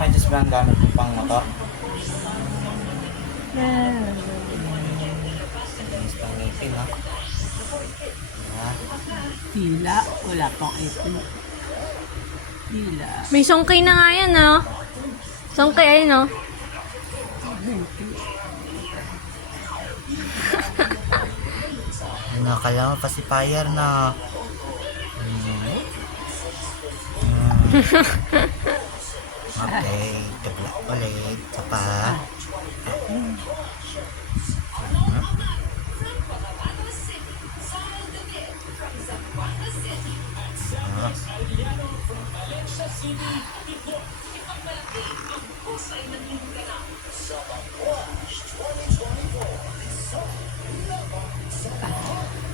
medyas ba ang gamit mo pang motor? Linis pang ngipin, ha? Ha? Tila, wala pang ipin. Tila. May songkay na nga yan, no? Songkay, ayun, no? Nakala mo pacifier na. Okay, tagla ulit. Isa pa.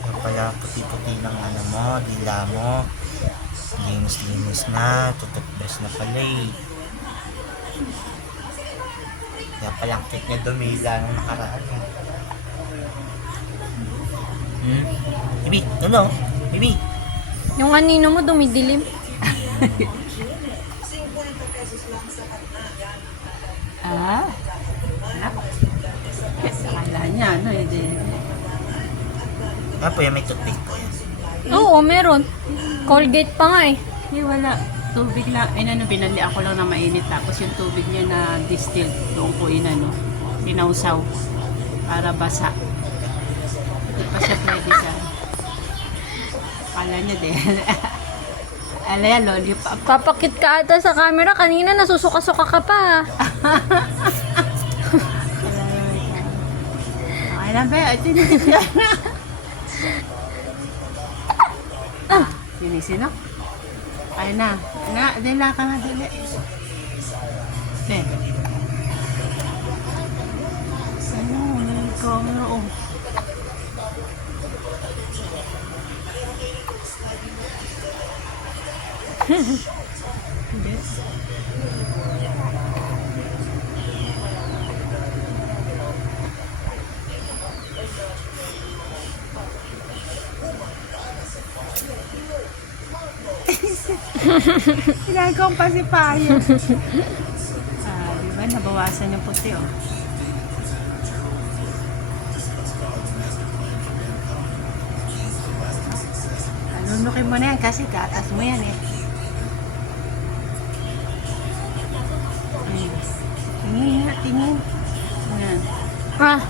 Yan pala, puti-puti ng ano mo, dila mo. Linis-linis na, tututbrush na pala eh. Kaya palang cake niya dumila nung nakaraan eh. Bibi, ano? Bibi! Yung anino mo dumidilim. Ah? Akala niya, ano, hindi. Ano po yan, may toothpick po yan. Oo, meron. Colgate pa nga eh. Hindi, wala. Tubig lang. Ay, ano, binali ako lang na mainit. Tapos yung tubig niya na distilled, doon ko inano, sinausaw. Para basa. Hindi pa siya pwede sa... Akala niya din. Ala yan, lollipop. Papakit ka ata sa camera. Kanina nasusuka-suka ka pa. Okay na ba? Ay, tinisin na. Tinisin na. Ay na. Na, dila ka na, dili. Dili. Ano, may camera, oh. Yes. Ginagawa pa si Payo. Diba? Nabawasan yung puti, oh. Anunukin mo na yan kasi gatas mo yan, eh. Tingin nga, tingin. Ayan. Ah,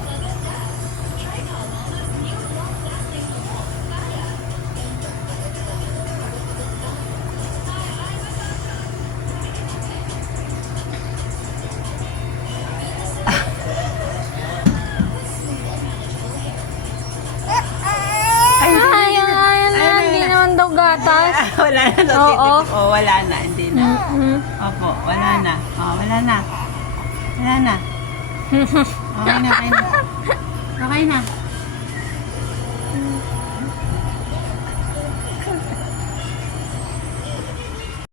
ayan, hindi naman daw gatas. Wala na. Oo. Oh, wala na. Hindi na. Mhm. Opo, wala na. Oh, wala na. Wala na. Okay na, okay na. Okay na.